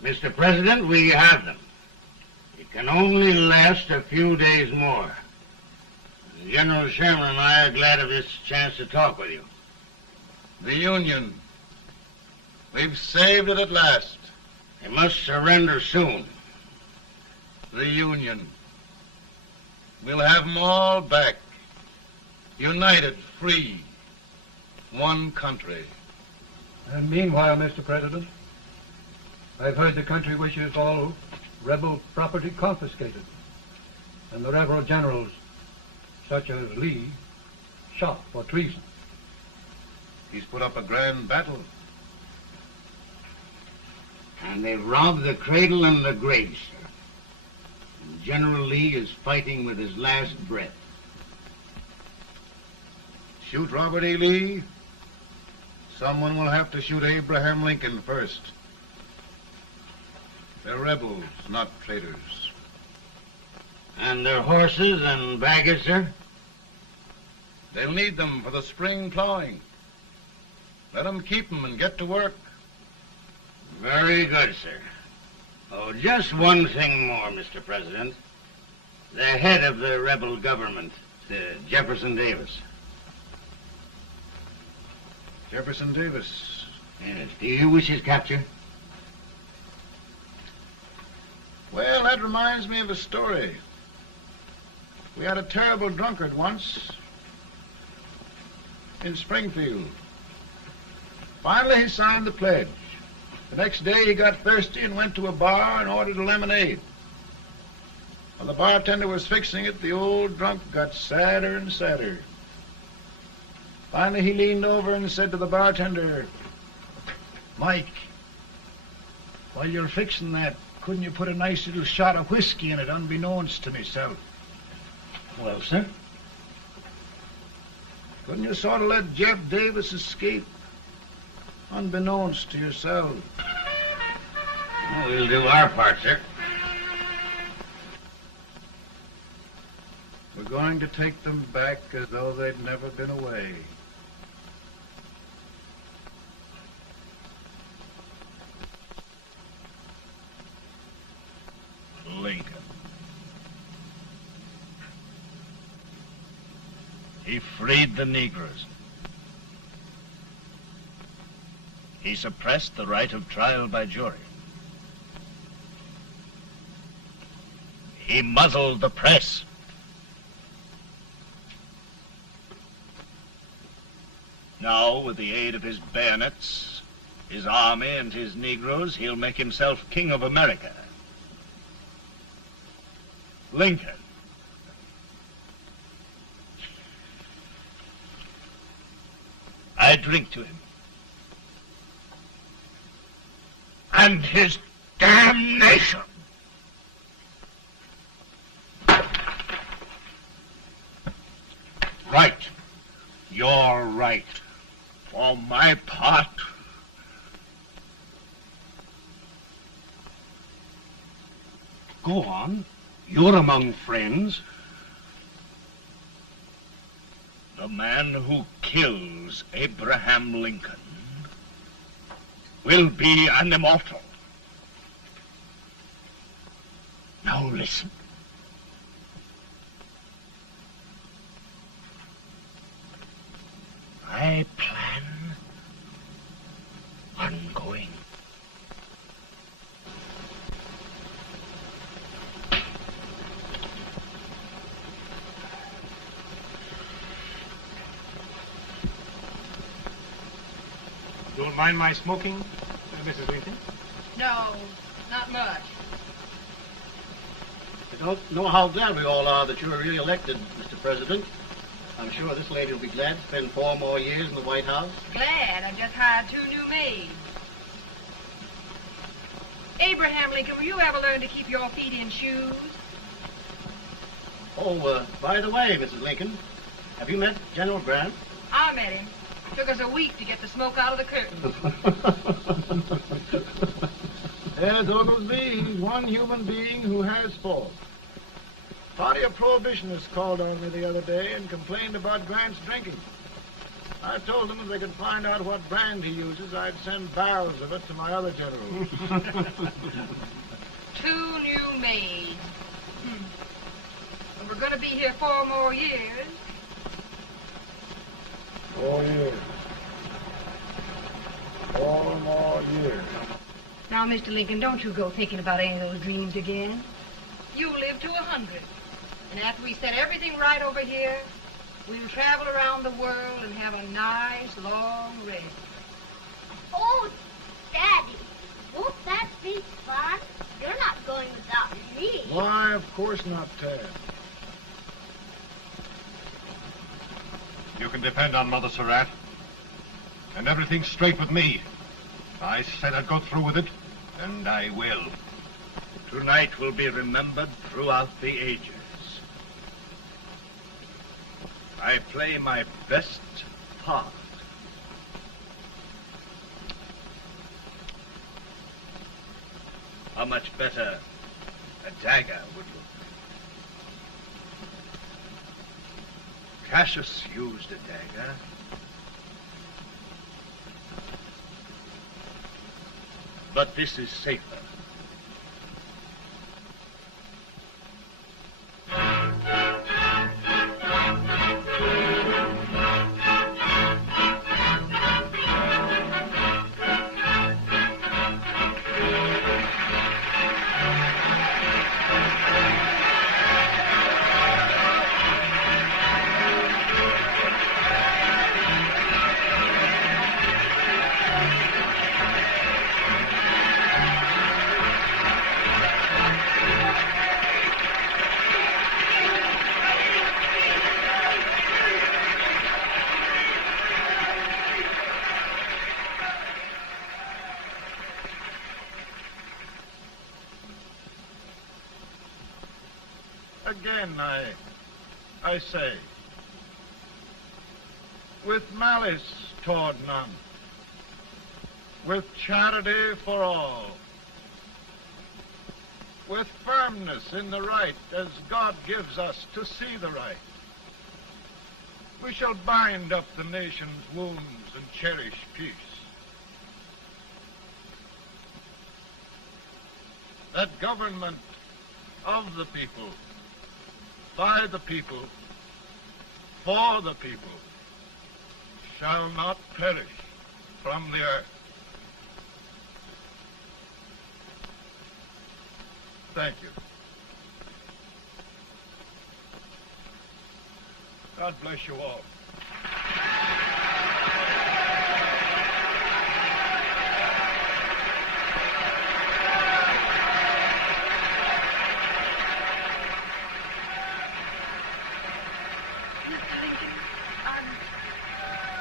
Mr. President, we have them. It can only last a few days more. General Sherman and I are glad of this chance to talk with you. The Union. We've saved it at last. They must surrender soon. The Union. We'll have them all back. United, free. One country. And meanwhile, Mr. President, I've heard the country wishes all rebel property confiscated, and the rebel generals, such as Lee, shot for treason. He's put up a grand battle. And they've robbed the cradle and the grave, sir. And General Lee is fighting with his last breath. Shoot Robert E. Lee? Someone will have to shoot Abraham Lincoln first. They're rebels, not traitors. And their horses and baggage, sir? They'll need them for the spring plowing. Let them keep them and get to work. Very good, sir. Oh, just one thing more, Mr. President. The head of the rebel government, Jefferson Davis. Jefferson Davis? Yes. Do you wish his capture? Well, that reminds me of a story. We had a terrible drunkard once in Springfield. Finally, he signed the pledge. The next day, he got thirsty and went to a bar and ordered a lemonade. While the bartender was fixing it, the old drunk got sadder and sadder. Finally, he leaned over and said to the bartender, "Mike, while you're fixing that, couldn't you put a nice little shot of whiskey in it, unbeknownst to myself?" Well, sir? Couldn't you sort of let Jeff Davis escape, unbeknownst to yourself? Well, we'll do our part, sir. We're going to take them back as though they'd never been away. Lincoln. He freed the Negroes. He suppressed the right of trial by jury. He muzzled the press. Now, with the aid of his bayonets, his army, and his Negroes, he'll make himself king of America. Lincoln. I drink to him. And his damnation. Right. You're right. For my part, go on. You're among friends. The man who kills Abraham Lincoln will be an immortal. Now listen. I plan on going. Don't mind my smoking, Mrs. Lincoln? No, not much. I don't know how glad we all are that you're re-elected, Mr. President. I'm sure this lady will be glad to spend 4 more years in the White House. Glad. I've just hired 2 new maids. Abraham Lincoln, will you ever learn to keep your feet in shoes? Oh, by the way, Mrs. Lincoln, have you met General Grant? I met him. Took us a week to get the smoke out of the curtain. As Oglesby, he's one human being who has faults. Party of Prohibitionists called on me the other day and complained about Grant's drinking. I told them if they could find out what brand he uses, I'd send barrels of it to my other generals. 2 new maids. And we're going to be here 4 more years. 4 years. 4 more years. Now, Mr. Lincoln, don't you go thinking about any of those dreams again. You live to 100. And after we set everything right over here, we'll travel around the world and have a nice, long rest. Oh, Daddy, won't that be fun? You're not going without me. Why, of course not, Ted. You can depend on Mother Surratt. And everything's straight with me. I said I'd go through with it, and I will. Tonight will be remembered throughout the ages. I play my best part. How much better a dagger would look. Cassius used a dagger. But this is safer. Again, I say, with malice toward none, with charity for all, with firmness in the right as God gives us to see the right, we shall bind up the nation's wounds and cherish peace. That government of the people, by the people, for the people, shall not perish from the earth. Thank you. God bless you all.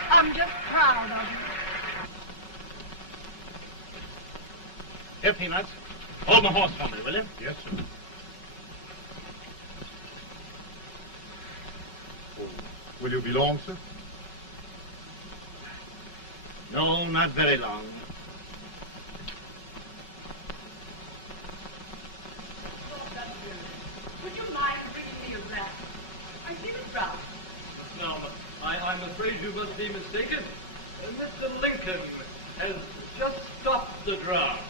I'm just proud of you. Here, Peanuts. Hold my horse for me, will you? Yes, sir. Oh, will you be long, sir? No, not very long. Would you mind bringing me a wrap? I feel it brown. No, but I'm afraid you must be mistaken. Mr. Lincoln has just stopped the draft.